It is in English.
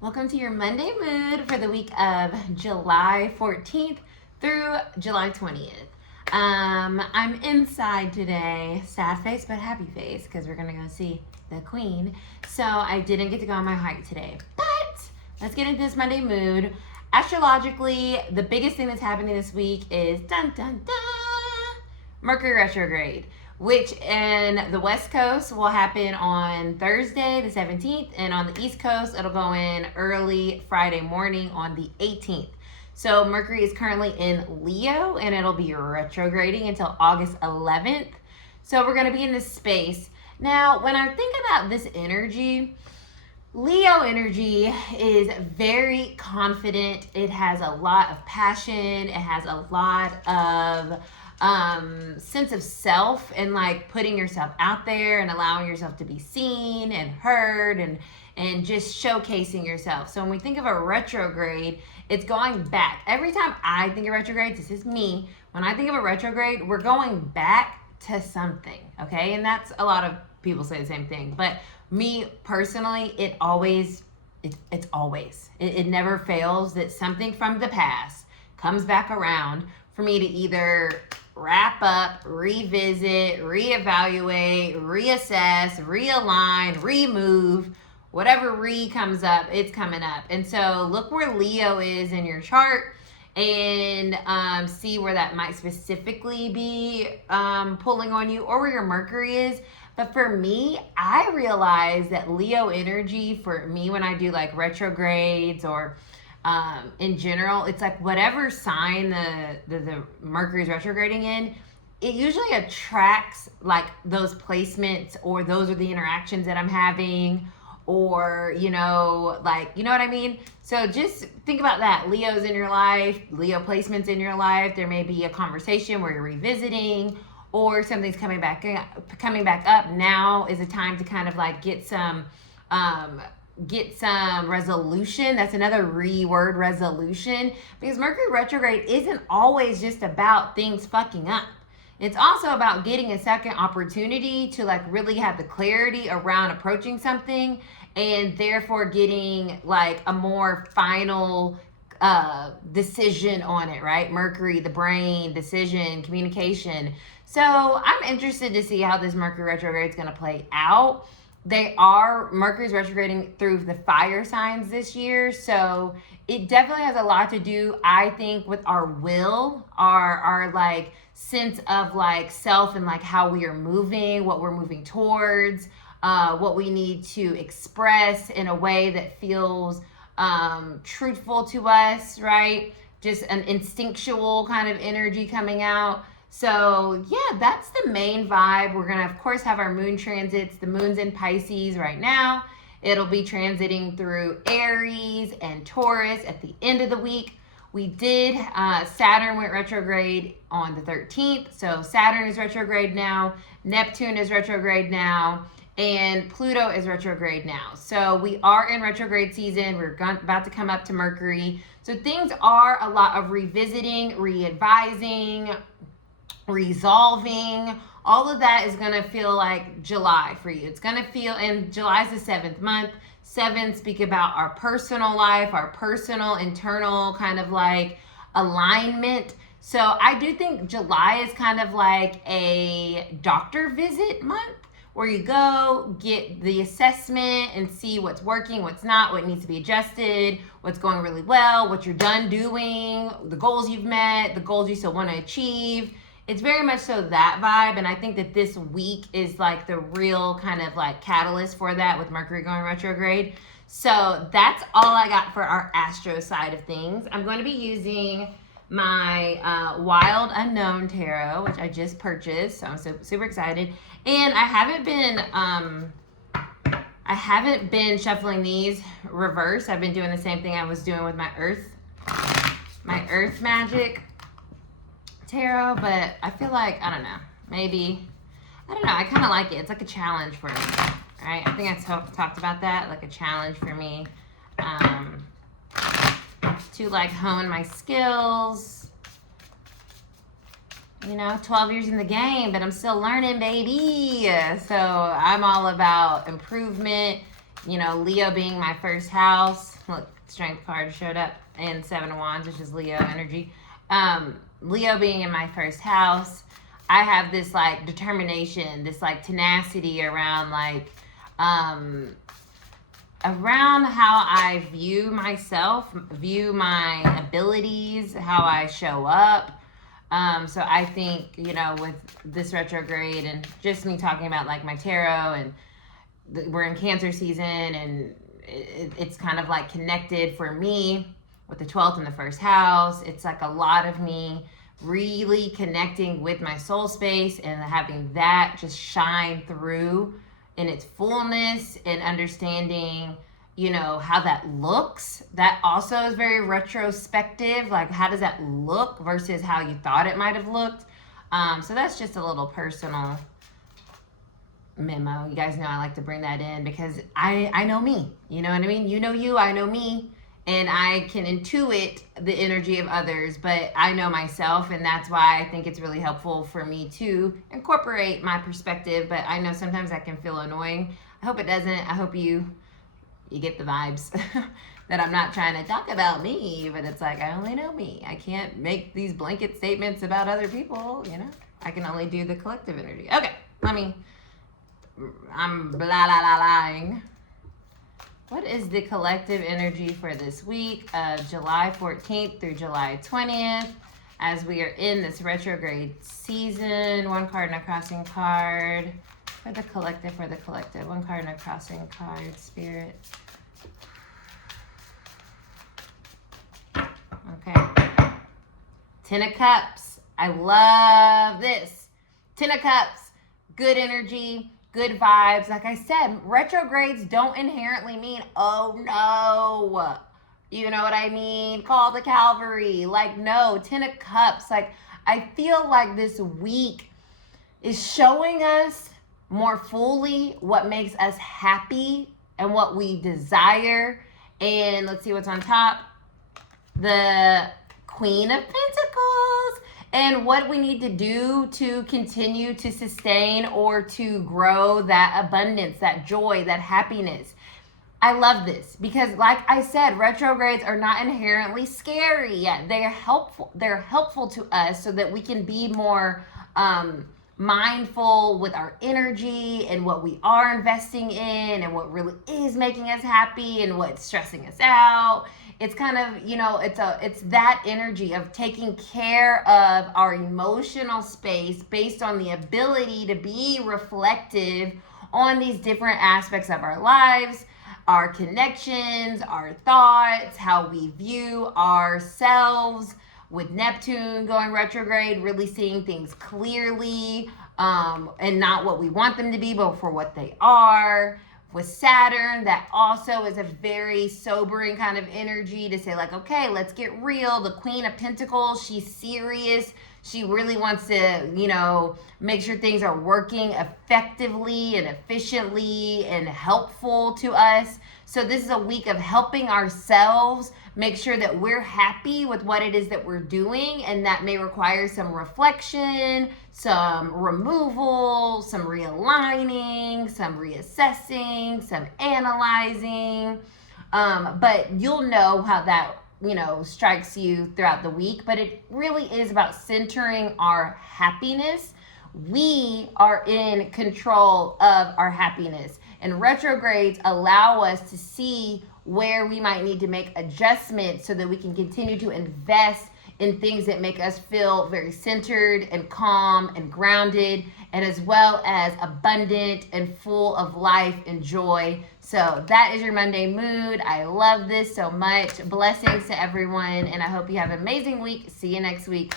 Welcome to your Monday mood for the week of July 14th through July 20th. I'm inside today, sad face but happy face, because we're gonna go see the Queen. So I didn't get to go on my hike today. But let's get into this Monday mood. Astrologically, the biggest thing that's happening this week is dun dun dun Mercury retrograde, which in the West Coast will happen on Thursday, the 17th, and on the East Coast, it'll go in early Friday morning on the 18th. So Mercury is currently in Leo, and it'll be retrograding until August 11th. So we're going to be in this space. Now, when I think about this energy, Leo energy is very confident. It has a lot of passion. It has a lot of sense of self and like putting yourself out there and allowing yourself to be seen and heard and just showcasing yourself. So when we think of a retrograde, it's going back. Every time I think of retrogrades, this is me. When I think of a retrograde, we're going back to something, okay? And that's a lot of people say the same thing. But me personally, it never fails that something from the past comes back around for me to either wrap up, revisit, reevaluate, reassess, realign, remove, whatever comes up, it's coming up. And so look where Leo is in your chart and see where that might specifically be pulling on you, or where your Mercury is. But for me, I realize that Leo energy for me, when I do like retrogrades or in general, it's like whatever sign the Mercury is retrograding in, it usually attracts like those placements, or those are the interactions that I'm having, or like, you know what I mean? So just think about that. Leo's in your life, Leo placements in your life. There may be a conversation where you're revisiting, or something's coming back up. Now is a time to kind of like get some resolution. That's another word, resolution, because Mercury retrograde isn't always just about things fucking up. It's also about getting a second opportunity to like really have the clarity around approaching something, and therefore getting like a more final decision on it, right? Mercury, the brain, decision, communication. So I'm interested to see how this Mercury retrograde is going to play out. Mercury's retrograding through the fire signs this year. So it definitely has a lot to do, I think, with our will, our like sense of like self, and like how we are moving, what we're moving towards, what we need to express in a way that feels truthful to us, right? Just an instinctual kind of energy coming out. So yeah, that's the main vibe. We're going to, of course, have our moon transits. The moon's in Pisces right now. It'll be transiting through Aries and Taurus at the end of the week. We did, Saturn went retrograde on the 13th. So Saturn is retrograde now. Neptune is retrograde now. And Pluto is retrograde now. So we are in retrograde season. We're about to come up to Mercury. So things are a lot of revisiting, re-advising, resolving. All of that is going to feel like July for you. It's going to feel, and July is the 7th month. 7 speak about our personal life, our personal internal kind of like alignment. So I do think July is kind of like a doctor visit month, where you go get the assessment and see what's working, what's not, what needs to be adjusted, what's going really well, what you're done doing, the goals you've met, the goals you still want to achieve. It's very much so that vibe, and I think that this week is like the real kind of like catalyst for that, with Mercury going retrograde. So that's all I got for our Astro side of things. I'm going to be using my Wild Unknown Tarot, which I just purchased, so I'm super excited. And I haven't been shuffling these reverse. I've been doing the same thing I was doing with my Earth Magic Tarot, but I feel like, I don't know, I kind of like it. It's like a challenge for me, right? I think I talked about that, like a challenge for me to like hone my skills. 12 years in the game, but I'm still learning, baby. So I'm all about improvement. Leo being my first house. Look, Strength card showed up, and Seven of Wands, which is Leo energy. Leo being in my first house, I have this like determination, this like tenacity around like around how I view myself, view my abilities, how I show up. So I think, you know, with this retrograde and just me talking about like my tarot, and we're in Cancer season, and it's kind of like connected for me with the 12th in the first house. It's like a lot of me really connecting with my soul space and having that just shine through in its fullness, and understanding, you know, how that looks. That also is very retrospective. Like, how does that look versus how you thought it might have looked? So that's just a little personal memo. You guys know I like to bring that in because I know me. You know what I mean? You know you, I know me. And I can intuit the energy of others, but I know myself, and that's why I think it's really helpful for me to incorporate my perspective. But I know sometimes that can feel annoying. I hope it doesn't. I hope you get the vibes that I'm not trying to talk about me, but it's like I only know me. I can't make these blanket statements about other people, you know? I can only do the collective energy. Okay, I'm lying. What is the collective energy for this week of July 14th through July 20th as we are in this retrograde season? One card and a crossing card for the collective, One card and a crossing card, Spirit. Okay. 10 of Cups. I love this. 10 of Cups. Good energy. Good vibes. Like I said, retrogrades don't inherently mean, oh no, you know what I mean? Call the cavalry. Like, no, 10 of Cups. Like, I feel like this week is showing us more fully what makes us happy and what we desire. And let's see what's on top. The Queen of Pentacles. And what we need to do to continue to sustain or to grow that abundance, that joy, that happiness. I love this because, like I said, retrogrades are not inherently scary yet. They're helpful. They're helpful to us so that we can be more mindful with our energy and what we are investing in and what really is making us happy and what's stressing us out. It's kind of, you know, it's that energy of taking care of our emotional space based on the ability to be reflective on these different aspects of our lives, our connections, our thoughts, how we view ourselves. With Neptune going retrograde, really seeing things clearly, and not what we want them to be, but for what they are. With Saturn, that also is a very sobering kind of energy to say, like, okay, let's get real. The Queen of Pentacles, she's serious. She really wants to, you know, make sure things are working effectively and efficiently and helpful to us. So this is a week of helping ourselves make sure that we're happy with what it is that we're doing, and that may require some reflection, some removal, some realigning, some reassessing, some analyzing. But you'll know how that, you know, strikes you throughout the week. But it really is about centering our happiness. We are in control of our happiness, and retrogrades allow us to see where we might need to make adjustments so that we can continue to invest in things that make us feel very centered and calm and grounded, and as well as abundant and full of life and joy. So that is your Monday mood. I love this so much. Blessings to everyone, and I hope you have an amazing week. See you next week.